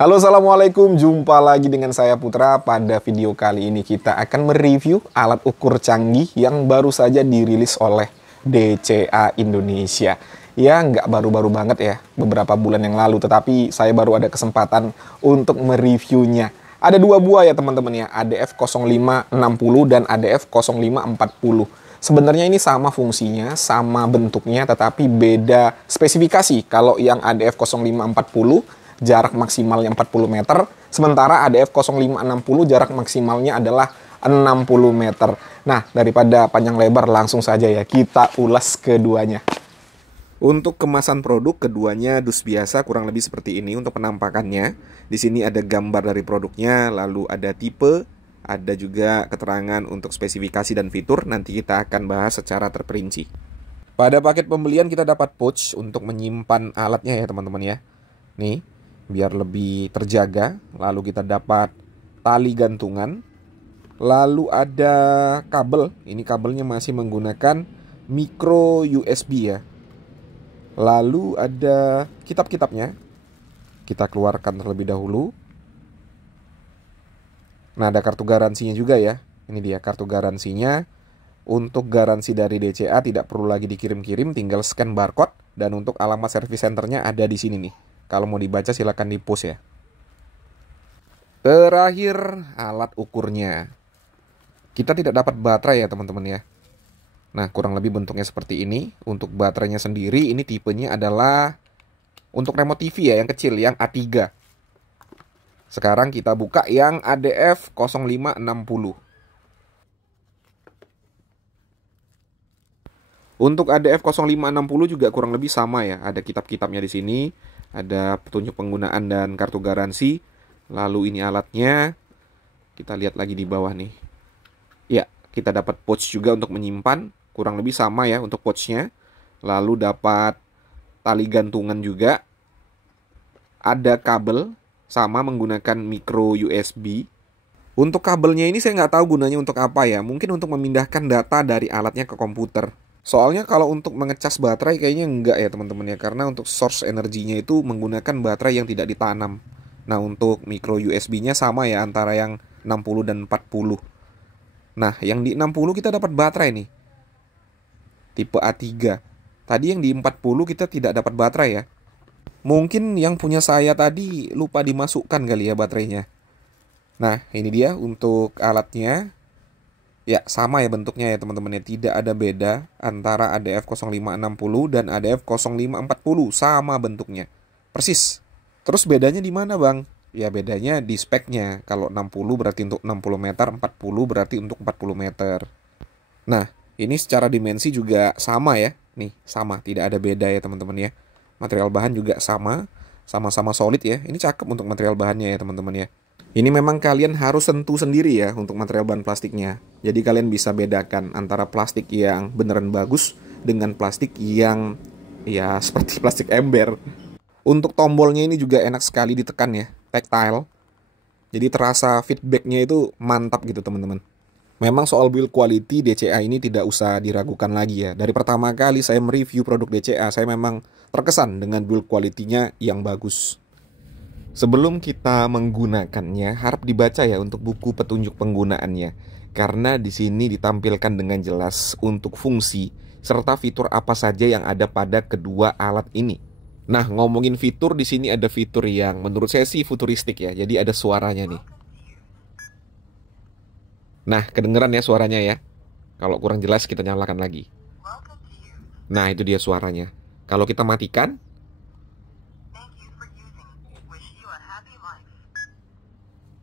Halo, assalamualaikum. Jumpa lagi dengan saya Putra. Pada video kali ini kita akan mereview alat ukur canggih yang baru saja dirilis oleh DCA Indonesia. Ya, nggak baru-baru banget ya, beberapa bulan yang lalu. Tetapi saya baru ada kesempatan untuk mereviewnya. Ada dua buah ya teman-teman ya, ADF 0560 dan ADF 0540. Sebenarnya ini sama fungsinya, sama bentuknya, tetapi beda spesifikasi. Kalau yang ADF 0540 jarak maksimalnya 40 meter, sementara ADF 0560 jarak maksimalnya adalah 60 meter. Nah, daripada panjang lebar, langsung saja ya kita ulas keduanya. Untuk kemasan produk, keduanya dus biasa, kurang lebih seperti ini untuk penampakannya. Di sini ada gambar dari produknya, lalu ada tipe, ada juga keterangan untuk spesifikasi dan fitur. Nanti kita akan bahas secara terperinci. Pada paket pembelian kita dapat pouch untuk menyimpan alatnya ya teman-teman ya. Nih, biar lebih terjaga. Lalu kita dapat tali gantungan. Lalu ada kabel. Ini kabelnya masih menggunakan micro USB ya. Lalu ada kitab-kitabnya. Kita keluarkan terlebih dahulu. Nah, ada kartu garansinya juga ya. Ini dia kartu garansinya. Untuk garansi dari DCA tidak perlu lagi dikirim-kirim, tinggal scan barcode. Dan untuk alamat service centernya ada di sini nih. Kalau mau dibaca silahkan di-post ya. Terakhir, alat ukurnya. Kita tidak dapat baterai ya teman-teman ya. Nah, kurang lebih bentuknya seperti ini. Untuk baterainya sendiri, ini tipenya adalah untuk remote TV ya, yang kecil, yang A3. Sekarang kita buka yang ADF 0560. Untuk ADF 0560 juga kurang lebih sama ya. Ada kitab-kitabnya di sini. Ada petunjuk penggunaan dan kartu garansi. Lalu ini alatnya. Kita lihat lagi di bawah nih. Ya, kita dapat pouch juga untuk menyimpan. Kurang lebih sama ya untuk pouchnya. Lalu dapat tali gantungan juga. Ada kabel. Sama menggunakan micro USB. Untuk kabelnya ini saya nggak tahu gunanya untuk apa ya. Mungkin untuk memindahkan data dari alatnya ke komputer. Soalnya kalau untuk mengecas baterai kayaknya enggak ya teman-teman ya. Karena untuk source energinya itu menggunakan baterai yang tidak ditanam. Nah, untuk micro USB-nya sama ya antara yang 60 dan 40. Nah, yang di 60 kita dapat baterai nih. Tipe A3. Tadi yang di 40 kita tidak dapat baterai ya. Mungkin yang punya saya tadi lupa dimasukkan kali ya baterainya. Nah, ini dia untuk alatnya. Ya, sama ya bentuknya ya teman-teman ya. Tidak ada beda antara ADF 0560 dan ADF 0540. Sama bentuknya. Persis. Terus bedanya di mana, Bang? Ya, bedanya di speknya. Kalau 60 berarti untuk 60 meter, 40 berarti untuk 40 meter. Nah, ini secara dimensi juga sama ya. Nih, sama. Tidak ada beda ya teman-teman ya. Material bahan juga sama. Sama-sama solid ya. Ini cakep untuk material bahannya ya teman-teman ya. Ini memang kalian harus sentuh sendiri ya untuk material bahan plastiknya. Jadi kalian bisa bedakan antara plastik yang beneran bagus dengan plastik yang ya seperti plastik ember. Untuk tombolnya ini juga enak sekali ditekan ya, tactile. Jadi terasa feedbacknya itu mantap gitu teman-teman. Memang soal build quality DCA ini tidak usah diragukan lagi ya. Dari pertama kali saya mereview produk DCA, saya memang terkesan dengan build quality-nya yang bagus. Sebelum kita menggunakannya, harap dibaca ya untuk buku petunjuk penggunaannya. Karena di sini ditampilkan dengan jelas untuk fungsi serta fitur apa saja yang ada pada kedua alat ini. Nah, ngomongin fitur, di sini ada fitur yang menurut saya sih futuristik ya. Jadi ada suaranya nih. Nah, kedengeran ya suaranya ya. Kalau kurang jelas kita nyalakan lagi. Nah, itu dia suaranya. Kalau kita matikan,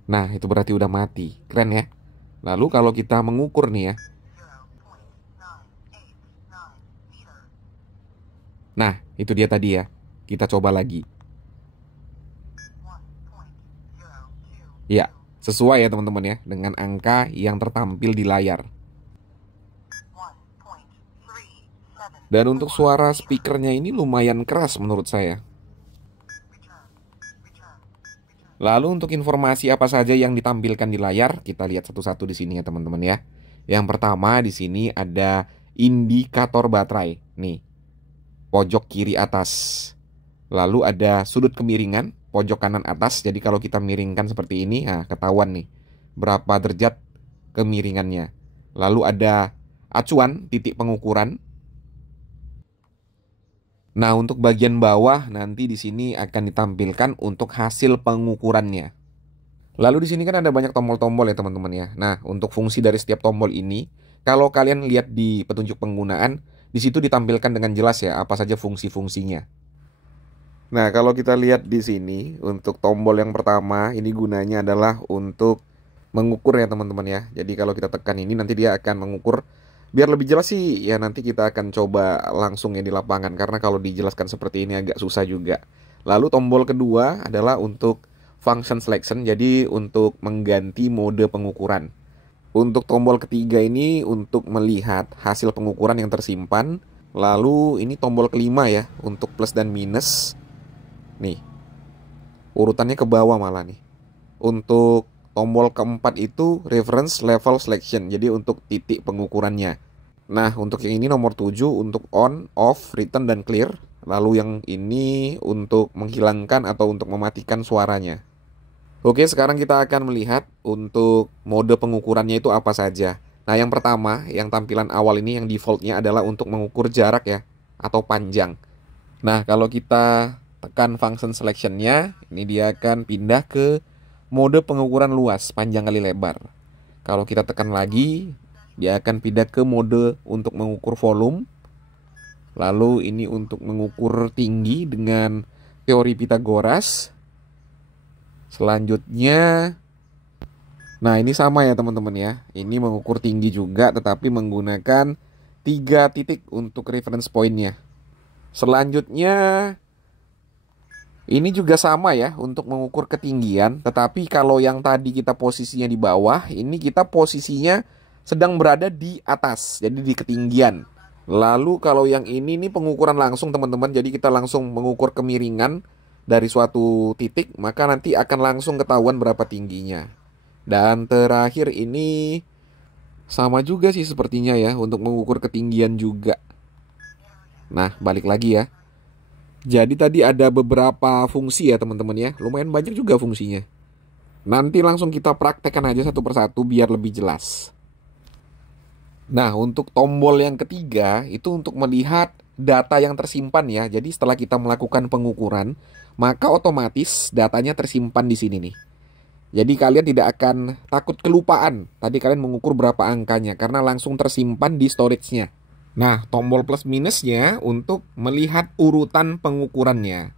nah, itu berarti udah mati. Keren ya. Lalu kalau kita mengukur nih ya. Nah, itu dia tadi ya. Kita coba lagi. Ya, sesuai ya teman-teman ya. Dengan angka yang tertampil di layar. Dan untuk suara speakernya ini lumayan keras menurut saya. Lalu untuk informasi apa saja yang ditampilkan di layar, kita lihat satu-satu di sini ya teman-teman ya. Yang pertama di sini ada indikator baterai. Nih, pojok kiri atas. Lalu ada sudut kemiringan, pojok kanan atas. Jadi kalau kita miringkan seperti ini, nah ketahuan nih berapa derajat kemiringannya. Lalu ada acuan titik pengukuran. Nah, untuk bagian bawah nanti di sini akan ditampilkan untuk hasil pengukurannya. Lalu di sini kan ada banyak tombol-tombol ya teman-teman ya. Nah, untuk fungsi dari setiap tombol ini, kalau kalian lihat di petunjuk penggunaan, di situ ditampilkan dengan jelas ya apa saja fungsi-fungsinya. Nah, kalau kita lihat di sini untuk tombol yang pertama, ini gunanya adalah untuk mengukur ya teman-teman ya. Jadi kalau kita tekan ini nanti dia akan mengukur. Biar lebih jelas sih ya nanti kita akan coba langsung ya di lapangan karena kalau dijelaskan seperti ini agak susah juga. Lalu tombol kedua adalah untuk function selection, jadi untuk mengganti mode pengukuran. Untuk tombol ketiga ini untuk melihat hasil pengukuran yang tersimpan. Lalu ini tombol kelima ya untuk plus dan minus. Nih, urutannya ke bawah malah nih. Untuk tombol keempat itu reference level selection, jadi untuk titik pengukurannya. Nah, untuk yang ini nomor 7 untuk on, off, return, dan clear. Lalu yang ini untuk menghilangkan atau untuk mematikan suaranya. Oke, sekarang kita akan melihat untuk mode pengukurannya itu apa saja. Nah, yang pertama, yang tampilan awal ini yang defaultnya adalah untuk mengukur jarak ya, atau panjang. Nah, kalau kita tekan function selection-nya, ini dia akan pindah ke mode pengukuran luas, panjang kali lebar. Kalau kita tekan lagi, dia akan pindah ke mode untuk mengukur volume. Lalu ini untuk mengukur tinggi dengan teori Pythagoras. Selanjutnya, nah ini sama ya teman-teman ya. Ini mengukur tinggi juga tetapi menggunakan 3 titik untuk reference point-nya. Selanjutnya, ini juga sama ya untuk mengukur ketinggian. Tetapi kalau yang tadi kita posisinya di bawah, ini kita posisinya sedang berada di atas, jadi di ketinggian. Lalu kalau yang ini pengukuran langsung teman-teman. Jadi kita langsung mengukur kemiringan dari suatu titik, maka nanti akan langsung ketahuan berapa tingginya. Dan terakhir ini sama juga sih sepertinya ya untuk mengukur ketinggian juga. Nah, balik lagi ya. Jadi tadi ada beberapa fungsi ya teman-teman ya. Lumayan banyak juga fungsinya. Nanti langsung kita praktekkan aja satu persatu biar lebih jelas. Nah, untuk tombol yang ketiga itu untuk melihat data yang tersimpan ya. Jadi setelah kita melakukan pengukuran, maka otomatis datanya tersimpan di sini nih. Jadi kalian tidak akan takut kelupaan. Tadi kalian mengukur berapa angkanya karena langsung tersimpan di storage-nya. Nah, tombol plus minusnya untuk melihat urutan pengukurannya.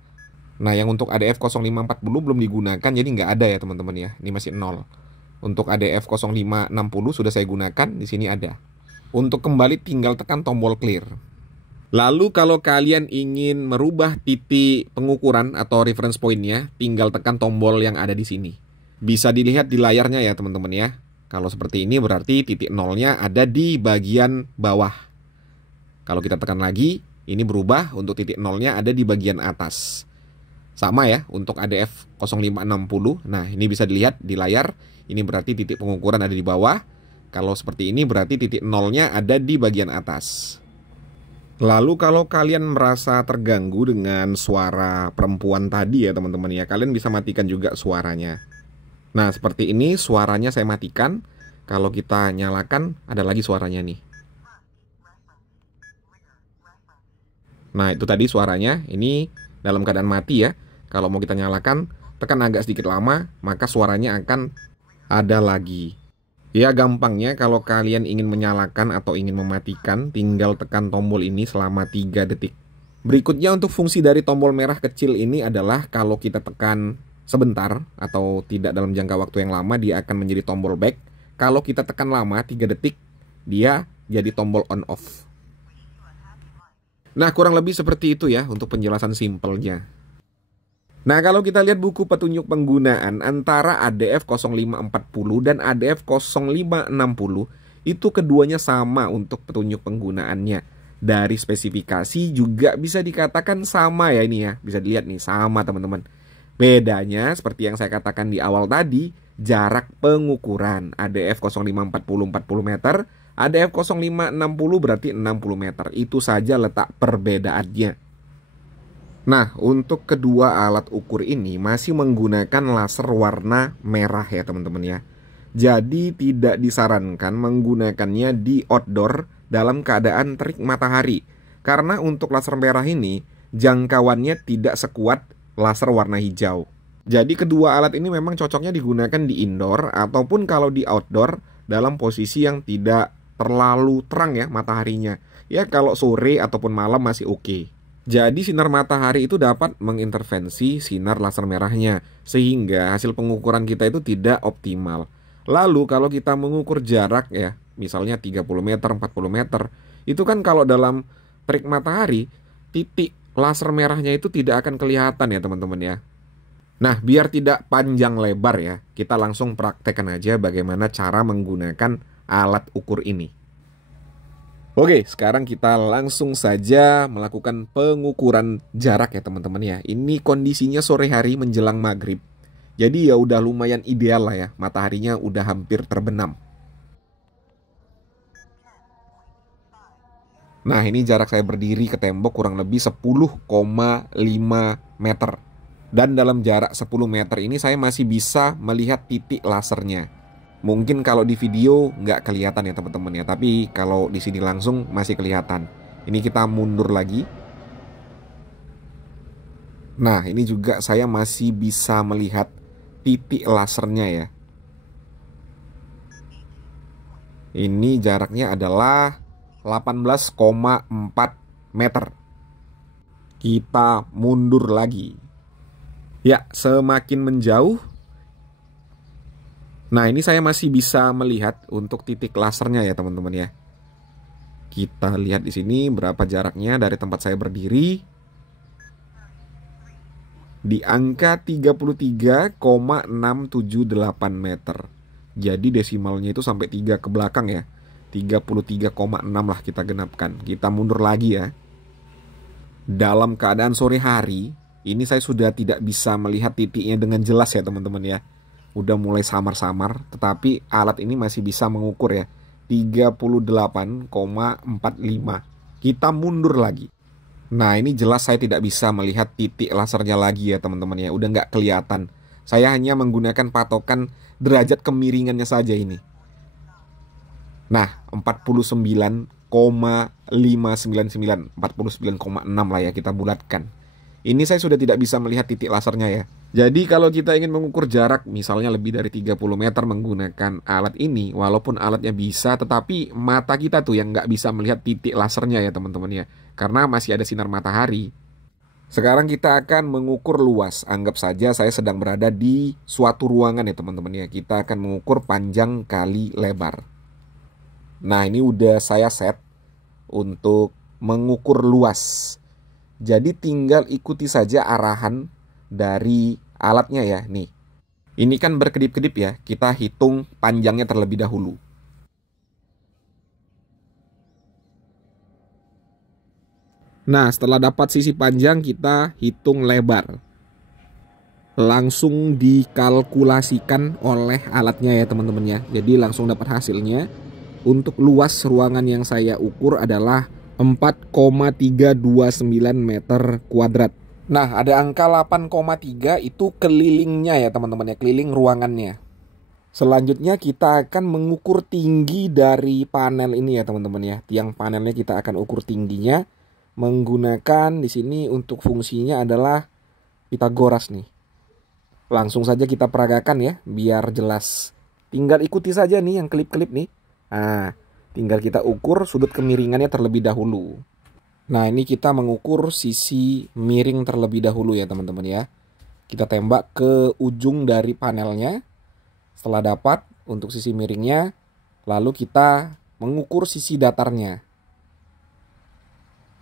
Nah, yang untuk ADF 0540 belum digunakan, jadi nggak ada ya teman-teman ya. Ini masih 0. Untuk ADF 0560 sudah saya gunakan, di sini ada. Untuk kembali tinggal tekan tombol clear. Lalu kalau kalian ingin merubah titik pengukuran atau reference point-nya, tinggal tekan tombol yang ada di sini. Bisa dilihat di layarnya ya teman-teman ya. Kalau seperti ini berarti titik nolnya ada di bagian bawah. Kalau kita tekan lagi, ini berubah untuk titik nolnya ada di bagian atas. Sama ya untuk ADF 0560. Nah, ini bisa dilihat di layar. Ini berarti titik pengukuran ada di bawah. Kalau seperti ini berarti titik nolnya ada di bagian atas. Lalu kalau kalian merasa terganggu dengan suara perempuan tadi ya teman-teman ya, kalian bisa matikan juga suaranya. Nah, seperti ini suaranya saya matikan. Kalau kita nyalakan ada lagi suaranya nih. Nah, itu tadi suaranya. Ini dalam keadaan mati ya. Kalau mau kita nyalakan, tekan agak sedikit lama, maka suaranya akan ada lagi. Ya, gampangnya kalau kalian ingin menyalakan atau ingin mematikan, tinggal tekan tombol ini selama 3 detik. Berikutnya untuk fungsi dari tombol merah kecil ini adalah kalau kita tekan sebentar atau tidak dalam jangka waktu yang lama, dia akan menjadi tombol back. Kalau kita tekan lama 3 detik, dia jadi tombol on off. Nah, kurang lebih seperti itu ya untuk penjelasan simpelnya. Nah, kalau kita lihat buku petunjuk penggunaan antara ADF 0540 dan ADF 0560, itu keduanya sama untuk petunjuk penggunaannya. Dari spesifikasi juga bisa dikatakan sama ya ini ya. Bisa dilihat nih, sama teman-teman. Bedanya seperti yang saya katakan di awal tadi, jarak pengukuran. ADF 0540 40 meter, ADF 0560 berarti 60 meter. Itu saja letak perbedaannya. Nah, untuk kedua alat ukur ini masih menggunakan laser warna merah ya teman-teman ya. Jadi tidak disarankan menggunakannya di outdoor dalam keadaan terik matahari. Karena untuk laser merah ini jangkauannya tidak sekuat laser warna hijau. Jadi kedua alat ini memang cocoknya digunakan di indoor ataupun kalau di outdoor dalam posisi yang tidak terlalu terang ya mataharinya. Ya kalau sore ataupun malam masih oke. Jadi sinar matahari itu dapat mengintervensi sinar laser merahnya sehingga hasil pengukuran kita itu tidak optimal. Lalu kalau kita mengukur jarak ya, misalnya 30 meter, 40 meter, itu kan kalau dalam terik matahari, titik laser merahnya itu tidak akan kelihatan ya teman-teman ya. Nah, biar tidak panjang lebar ya, kita langsung praktekkan aja bagaimana cara menggunakan alat ukur ini. Oke, sekarang kita langsung saja melakukan pengukuran jarak ya teman-teman ya. Ini kondisinya sore hari menjelang maghrib. Jadi ya udah lumayan ideal lah ya, mataharinya udah hampir terbenam. Nah, ini jarak saya berdiri ke tembok kurang lebih 10,5 meter. Dan dalam jarak 10 meter ini saya masih bisa melihat titik lasernya. Mungkin kalau di video nggak kelihatan ya teman-teman ya, tapi kalau di sini langsung masih kelihatan. Ini kita mundur lagi. Nah, ini juga saya masih bisa melihat titik lasernya ya. Ini jaraknya adalah 18,4 meter. Kita mundur lagi. Ya, semakin menjauh. Nah, ini saya masih bisa melihat untuk titik lasernya ya teman-teman ya. Kita lihat di sini berapa jaraknya dari tempat saya berdiri. Di angka 33,678 meter. Jadi desimalnya itu sampai 3 ke belakang ya. 33,6 lah kita genapkan. Kita mundur lagi ya. Dalam keadaan sore hari, ini saya sudah tidak bisa melihat titiknya dengan jelas ya teman-teman ya. Udah mulai samar-samar, tetapi alat ini masih bisa mengukur ya. 38,45. Kita mundur lagi. Nah, ini jelas saya tidak bisa melihat titik lasernya lagi ya teman-teman ya. Udah nggak kelihatan. Saya hanya menggunakan patokan derajat kemiringannya saja ini. Nah, 49,599, 49,6 lah ya kita bulatkan. Ini saya sudah tidak bisa melihat titik lasernya ya. Jadi kalau kita ingin mengukur jarak misalnya lebih dari 30 meter menggunakan alat ini, walaupun alatnya bisa, tetapi mata kita tuh yang nggak bisa melihat titik lasernya ya teman-teman ya. Karena masih ada sinar matahari. Sekarang kita akan mengukur luas. Anggap saja saya sedang berada di suatu ruangan ya teman-teman ya. Kita akan mengukur panjang kali lebar. Nah, ini udah saya set untuk mengukur luas. Jadi tinggal ikuti saja arahan dari alatnya ya. Nih, ini kan berkedip-kedip ya. Kita hitung panjangnya terlebih dahulu. Nah, setelah dapat sisi panjang, kita hitung lebar. Langsung dikalkulasikan oleh alatnya ya teman-teman ya. Jadi langsung dapat hasilnya. Untuk luas ruangan yang saya ukur adalah 4,329 meter kuadrat. Nah, ada angka 8,3 itu kelilingnya ya teman-teman ya, keliling ruangannya. Selanjutnya kita akan mengukur tinggi dari panel ini ya teman-teman ya. Tiang panelnya kita akan ukur tingginya menggunakan di sini untuk fungsinya adalah Pitagoras nih. Langsung saja kita peragakan ya biar jelas. Tinggal ikuti saja nih yang klip-klip nih. Nah, tinggal kita ukur sudut kemiringannya terlebih dahulu. Nah, ini kita mengukur sisi miring terlebih dahulu ya teman-teman ya. Kita tembak ke ujung dari panelnya. Setelah dapat untuk sisi miringnya, lalu kita mengukur sisi datarnya.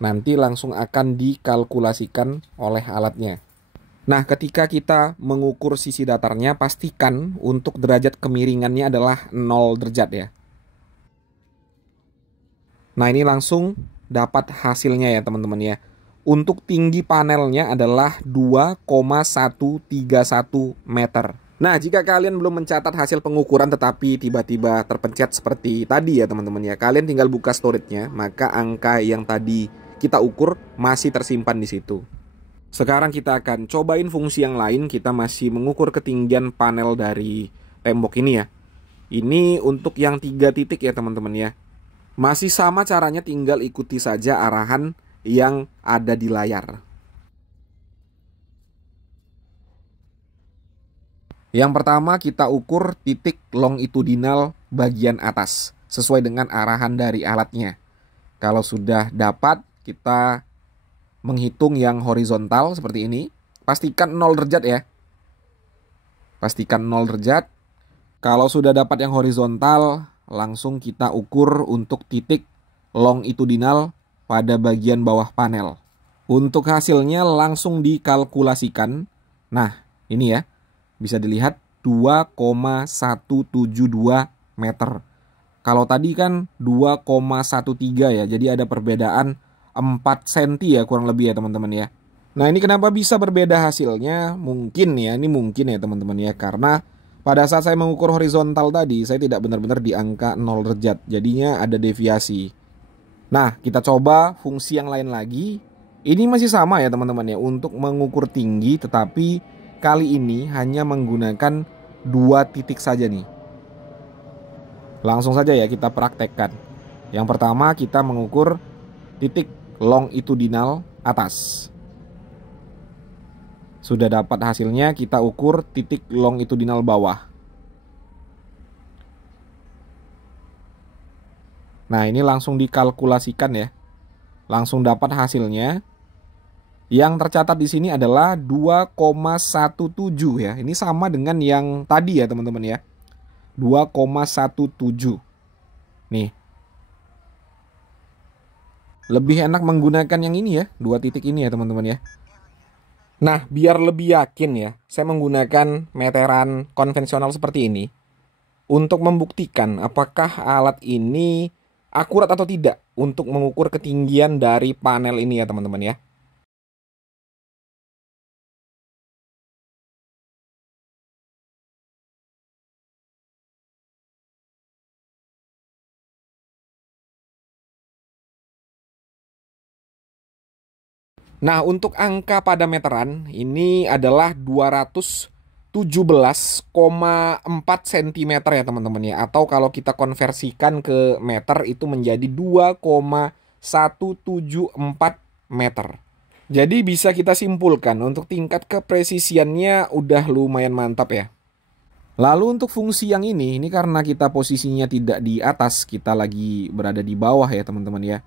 Nanti langsung akan dikalkulasikan oleh alatnya. Nah, ketika kita mengukur sisi datarnya, pastikan untuk derajat kemiringannya adalah 0 derajat ya. Nah, ini langsung dapat hasilnya ya teman-teman ya. Untuk tinggi panelnya adalah 2,131 meter. Nah, jika kalian belum mencatat hasil pengukuran tetapi tiba-tiba terpencet seperti tadi ya teman-teman ya, kalian tinggal buka storage-nya, maka angka yang tadi kita ukur masih tersimpan di situ. Sekarang kita akan cobain fungsi yang lain. Kita masih mengukur ketinggian panel dari tembok ini ya. Ini untuk yang 3 titik ya teman-teman ya. Masih sama caranya, tinggal ikuti saja arahan yang ada di layar. Yang pertama kita ukur titik longitudinal bagian atas sesuai dengan arahan dari alatnya. Kalau sudah dapat, kita menghitung yang horizontal seperti ini. Pastikan 0 derajat ya. Pastikan 0 derajat. Kalau sudah dapat yang horizontal, langsung kita ukur untuk titik longitudinal pada bagian bawah panel. Untuk hasilnya langsung dikalkulasikan. Nah, ini ya. Bisa dilihat 2,172 meter. Kalau tadi kan 2,13 ya. Jadi ada perbedaan 4 cm ya kurang lebih ya teman-teman ya. Nah ini kenapa bisa berbeda hasilnya? Mungkin ya, ini mungkin ya teman-teman ya. Karena pada saat saya mengukur horizontal tadi, saya tidak benar-benar di angka 0 derajat. Jadinya ada deviasi. Nah kita coba fungsi yang lain lagi. Ini masih sama ya teman-teman ya. Untuk mengukur tinggi, tetapi kali ini hanya menggunakan 2 titik saja nih. Langsung saja ya kita praktekkan. Yang pertama kita mengukur titik longitudinal atas. Sudah dapat hasilnya, kita ukur titik longitudinal bawah. Nah ini langsung dikalkulasikan ya. Langsung dapat hasilnya. Yang tercatat di sini adalah 2,17 ya. Ini sama dengan yang tadi ya teman-teman ya. 2,17. Nih. Lebih enak menggunakan yang ini ya, 2 titik ini ya teman-teman ya. Nah, biar lebih yakin ya, saya menggunakan meteran konvensional seperti ini untuk membuktikan apakah alat ini akurat atau tidak untuk mengukur ketinggian dari panel ini ya teman-teman ya. Nah, untuk angka pada meteran ini adalah 217,4 cm ya teman-teman ya. Atau kalau kita konversikan ke meter itu menjadi 2,174 meter. Jadi bisa kita simpulkan untuk tingkat kepresisiannya udah lumayan mantap ya. Lalu untuk fungsi yang ini karena kita posisinya tidak di atas, kita lagi berada di bawah ya teman-teman ya.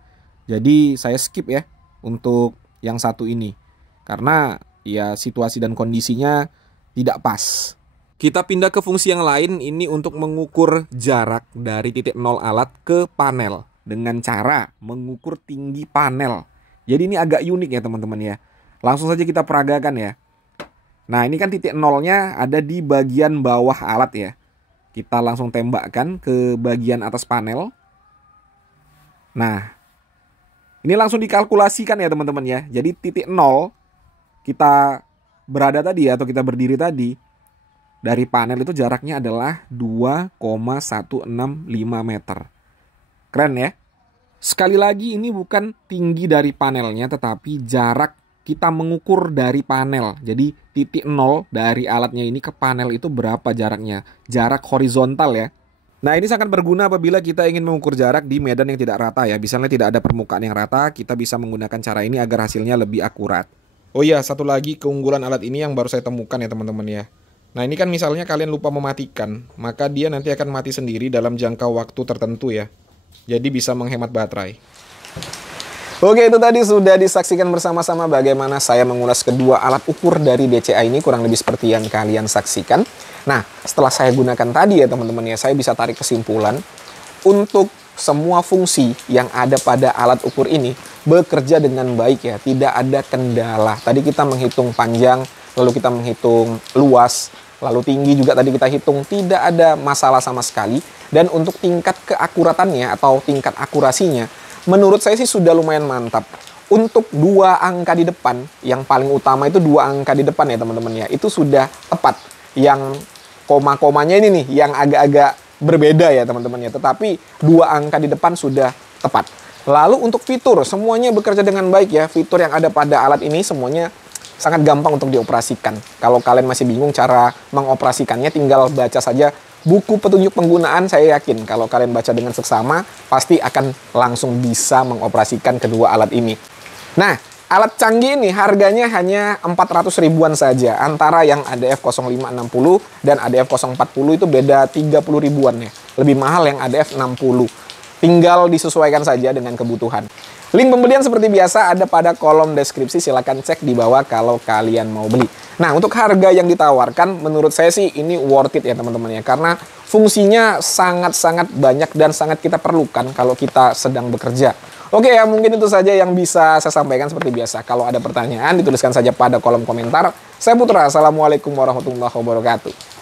Jadi saya skip ya untuk yang satu ini. Karena ya situasi dan kondisinya tidak pas. Kita pindah ke fungsi yang lain, ini untuk mengukur jarak dari titik 0 alat ke panel. Dengan cara mengukur tinggi panel. Jadi ini agak unik ya teman-teman ya. Langsung saja kita peragakan ya. Nah ini kan titik 0-nya ada di bagian bawah alat ya. Kita langsung tembakkan ke bagian atas panel. Nah ini langsung dikalkulasikan ya teman-teman ya. Jadi titik 0 kita berada tadi atau kita berdiri tadi, dari panel itu jaraknya adalah 2,165 meter. Keren ya. Sekali lagi ini bukan tinggi dari panelnya, tetapi jarak kita mengukur dari panel. Jadi titik 0 dari alatnya ini ke panel itu berapa jaraknya. Jarak horizontal ya. Nah ini sangat berguna apabila kita ingin mengukur jarak di medan yang tidak rata ya. Misalnya tidak ada permukaan yang rata, kita bisa menggunakan cara ini agar hasilnya lebih akurat. Oh iya, satu lagi keunggulan alat ini yang baru saya temukan ya teman-teman ya. Nah ini kan misalnya kalian lupa mematikan, maka dia nanti akan mati sendiri dalam jangka waktu tertentu ya. Jadi bisa menghemat baterai. Oke, itu tadi sudah disaksikan bersama-sama bagaimana saya mengulas kedua alat ukur dari DCA ini, kurang lebih seperti yang kalian saksikan. Nah, setelah saya gunakan tadi ya teman-teman ya, saya bisa tarik kesimpulan untuk semua fungsi yang ada pada alat ukur ini bekerja dengan baik ya, tidak ada kendala. Tadi kita menghitung panjang, lalu kita menghitung luas, lalu tinggi juga tadi kita hitung, tidak ada masalah sama sekali. Dan untuk tingkat keakuratannya atau tingkat akurasinya, menurut saya sih sudah lumayan mantap. Untuk 2 angka di depan, yang paling utama itu 2 angka di depan ya teman-teman ya, itu sudah tepat. Yang koma-komanya ini nih, yang agak-agak berbeda ya teman-teman ya, tetapi 2 angka di depan sudah tepat. Lalu untuk fitur, semuanya bekerja dengan baik ya. Fitur yang ada pada alat ini semuanya sangat gampang untuk dioperasikan. Kalau kalian masih bingung cara mengoperasikannya, tinggal baca saja buku petunjuk penggunaan. Saya yakin kalau kalian baca dengan seksama, pasti akan langsung bisa mengoperasikan kedua alat ini. Nah, alat canggih ini harganya hanya 400 ribuan saja. Antara yang ADF 0560 dan ADF 040 itu beda 30 ribuan ya. Lebih mahal yang ADF 60. Tinggal disesuaikan saja dengan kebutuhan. Link pembelian seperti biasa ada pada kolom deskripsi, silahkan cek di bawah kalau kalian mau beli. Nah, untuk harga yang ditawarkan, menurut saya sih ini worth it ya teman-teman ya. Karena fungsinya sangat-sangat banyak dan sangat kita perlukan kalau kita sedang bekerja. Oke ya, mungkin itu saja yang bisa saya sampaikan seperti biasa. Kalau ada pertanyaan, dituliskan saja pada kolom komentar. Saya Putra, Assalamualaikum warahmatullahi wabarakatuh.